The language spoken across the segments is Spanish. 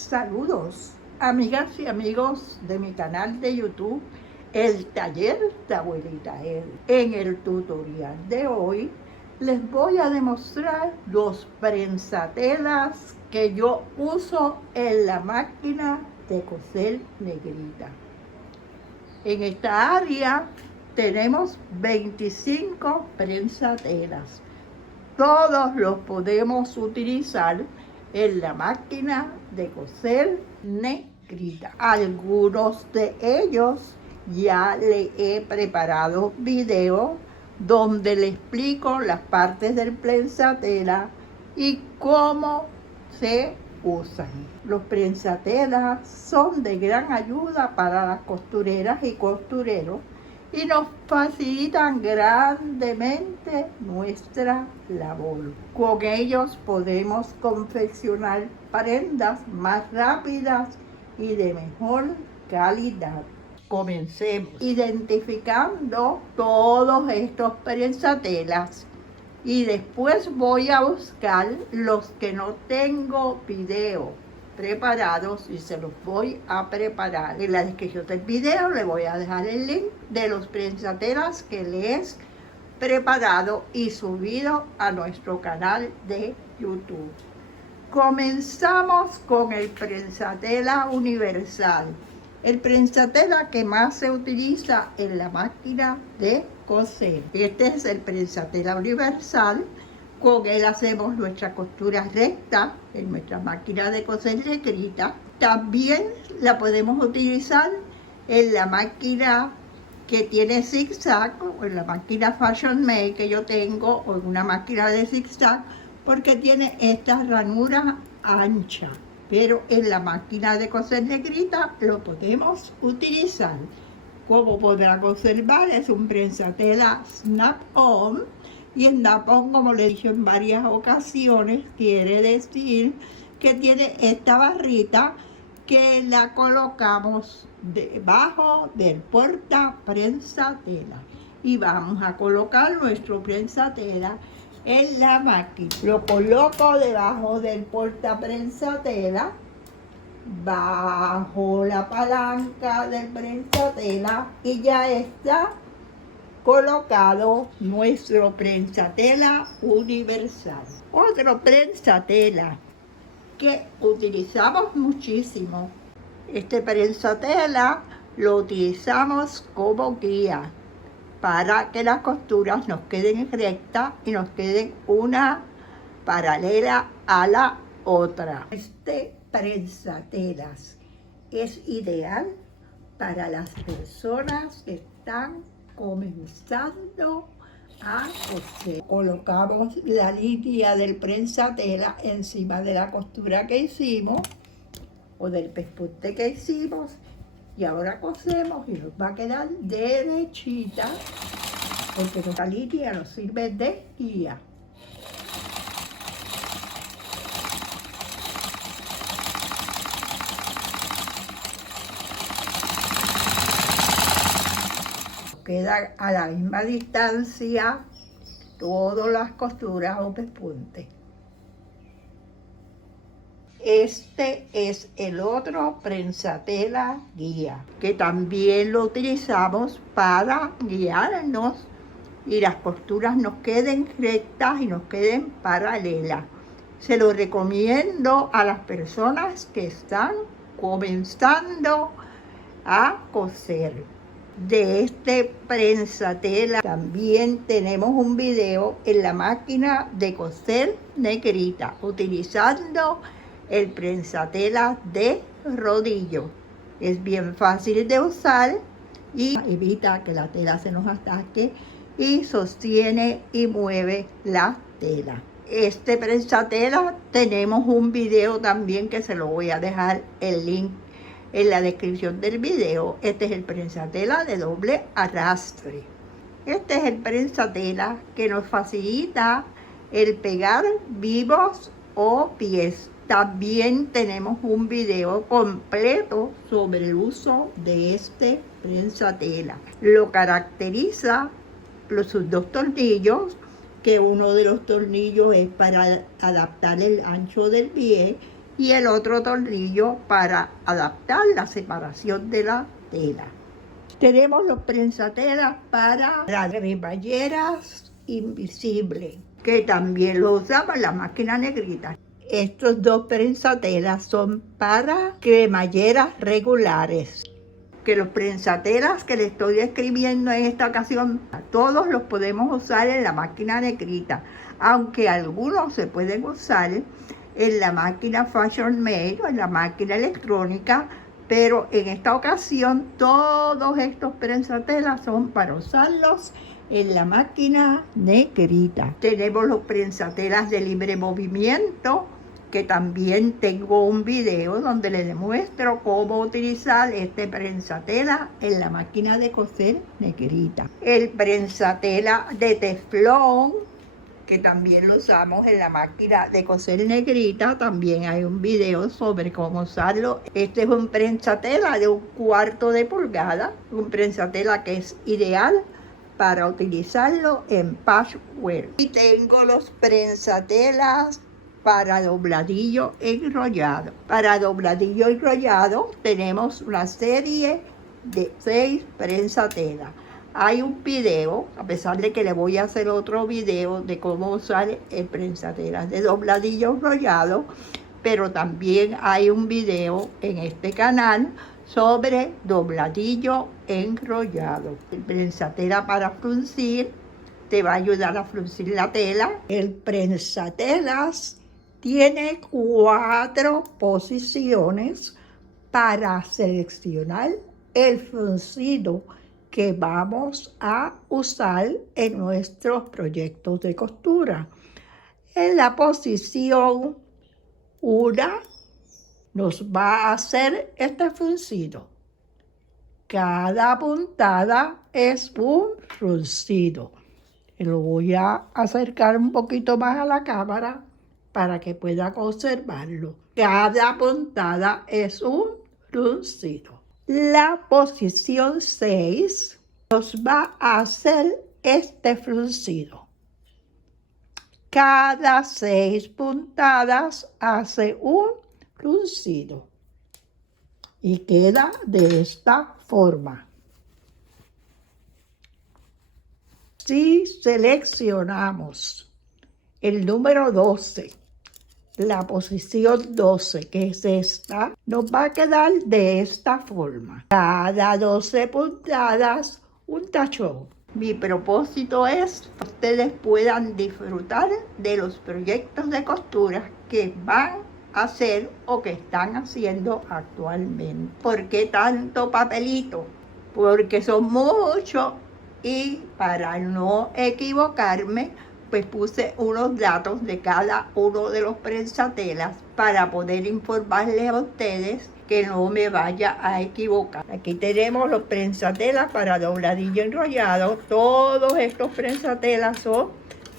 Saludos, amigas y amigos de mi canal de YouTube, El Taller de Abuelita El. En el tutorial de hoy les voy a demostrar los prensatelas que yo uso en la máquina de coser negrita. En esta área tenemos 25 prensatelas. Todos los podemos utilizar en la máquina de coser negrita. Algunos de ellos ya le he preparado videos donde le explico las partes del prensatela y cómo se usan. Los prensatelas son de gran ayuda para las costureras y costureros y nos facilitan grandemente nuestra labor. Con ellos podemos confeccionar prendas más rápidas y de mejor calidad. Comencemos identificando todos estos prensatelas y después voy a buscar los que no tengo video preparados y se los voy a preparar. En la descripción del video le voy a dejar el link de los prensatelas que les he preparado y subido a nuestro canal de YouTube. Comenzamos con el prensatela universal, el prensatela que más se utiliza en la máquina de coser. Este es el prensatela universal. Con él hacemos nuestra costura recta en nuestra máquina de coser negrita. También la podemos utilizar en la máquina que tiene zigzag, o en la máquina Fashion Made que yo tengo, o en una máquina de zigzag, porque tiene esta ranura ancha. Pero en la máquina de coser negrita lo podemos utilizar. Como podrán observar, es un prensatela snap-on. Y snap-on, como le he dicho en varias ocasiones, quiere decir que tiene esta barrita que la colocamos debajo del porta prensatela. Y vamos a colocar nuestro prensatela en la máquina. Lo coloco debajo del porta prensatela, bajo la palanca del prensatela y ya está colocado nuestro prensatela universal. Otro prensatela que utilizamos muchísimo. Este prensatela lo utilizamos como guía para que las costuras nos queden rectas y nos queden una paralela a la otra. Este prensatelas es ideal para las personas que están comenzando a coser. Colocamos la línea del prensatela encima de la costura que hicimos o del pespunte que hicimos y ahora cosemos y nos va a quedar derechita porque nuestra línea nos sirve de guía. Queda a la misma distancia todas las costuras o pespuntes. Este es el otro prensatela guía, que también lo utilizamos para guiarnos y las costuras nos queden rectas y nos queden paralelas. Se lo recomiendo a las personas que están comenzando a coser. De este prensatela también tenemos un video en la máquina de coser negrita utilizando el prensatela de rodillo. Es bien fácil de usar y evita que la tela se nos ataque y sostiene y mueve la tela. Este prensatela tenemos un video también que se lo voy a dejar el link en la descripción del video. Este es el prensatela de doble arrastre. Este es el prensatela que nos facilita el pegar vivos o pies. También tenemos un video completo sobre el uso de este prensatela. Lo caracteriza sus dos tornillos, que uno de los tornillos es para adaptar el ancho del pie y el otro tornillo para adaptar la separación de la tela. Tenemos los prensatelas para las cremalleras invisibles, que también lo usamos en la máquina negrita. Estos dos prensatelas son para cremalleras regulares. Que los prensatelas que le estoy describiendo en esta ocasión, todos los podemos usar en la máquina negrita, aunque algunos se pueden usar en la máquina Fashion Made o en la máquina electrónica, pero en esta ocasión todos estos prensatelas son para usarlos en la máquina negrita. Tenemos los prensatelas de libre movimiento, que también tengo un video donde les demuestro cómo utilizar este prensatela en la máquina de coser negrita. El prensatela de teflón, que también lo usamos en la máquina de coser negrita, también hay un video sobre cómo usarlo. Este es un prensatela de 1/4 de pulgada, un prensatela que es ideal para utilizarlo en patchwork. Y tengo los prensatelas para dobladillo enrollado. Para dobladillo enrollado tenemos una serie de 6 prensatelas. Hay un video, a pesar de que le voy a hacer otro video de cómo usar el prensatelas de dobladillo enrollado, pero también hay un video en este canal sobre dobladillo enrollado. El prensatela para fruncir te va a ayudar a fruncir la tela. El prensatelas tiene 4 posiciones para seleccionar el fruncido que vamos a usar en nuestros proyectos de costura. En la posición 1 nos va a hacer este fruncido. Cada puntada es un fruncido. Lo voy a acercar un poquito más a la cámara para que pueda observarlo. Cada puntada es un fruncido. La posición 6 nos va a hacer este fruncido. Cada 6 puntadas hace un fruncido y queda de esta forma. Si seleccionamos el número 12, la posición 12, que es esta, nos va a quedar de esta forma. Cada 12 puntadas, un tachón. Mi propósito es que ustedes puedan disfrutar de los proyectos de costura que van a hacer o que están haciendo actualmente. ¿Por qué tanto papelito? Porque son muchos y para no equivocarme, pues puse unos datos de cada uno de los prensatelas para poder informarles a ustedes que no me vaya a equivocar. Aquí tenemos los prensatelas para dobladillo enrollado. Todos estos prensatelas son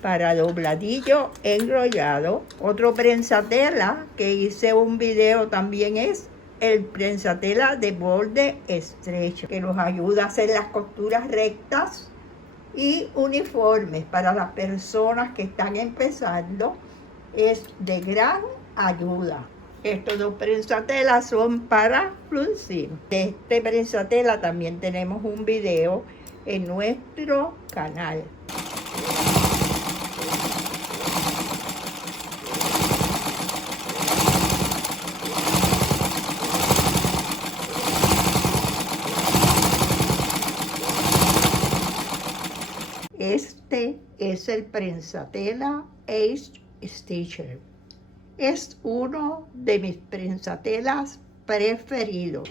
para dobladillo enrollado. Otro prensatela que hice un video también es el prensatela de borde estrecho, que nos ayuda a hacer las costuras rectas y uniformes para las personas que están empezando. Es de gran ayuda. Estos dos prensatelas son para fruncir. De este prensatela también tenemos un video en nuestro canal. Este es el prensatela Ace Stitcher. Es uno de mis prensatelas preferidos,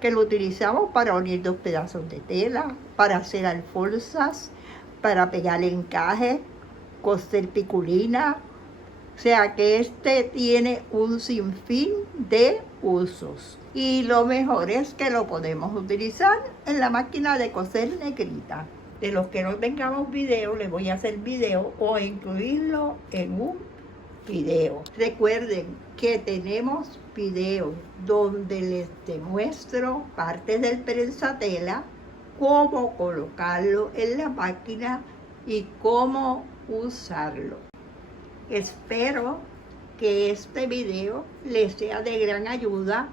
que lo utilizamos para unir 2 pedazos de tela, para hacer alforzas, para pegar encaje, coser piculina. O sea que este tiene un sinfín de usos. Y lo mejor es que lo podemos utilizar en la máquina de coser negrita. De los que no tengamos video, les voy a hacer video o incluirlo en un video. Recuerden que tenemos videos donde les demuestro partes del prensatela, cómo colocarlo en la máquina y cómo usarlo. Espero que este video les sea de gran ayuda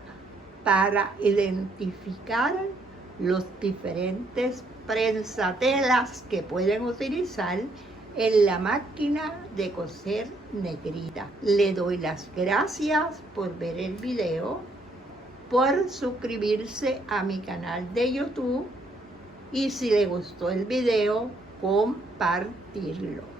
para identificar los diferentes prensatelas que pueden utilizar en la máquina de coser negrita. Le doy las gracias por ver el video, por suscribirse a mi canal de YouTube y si le gustó el video, compartirlo.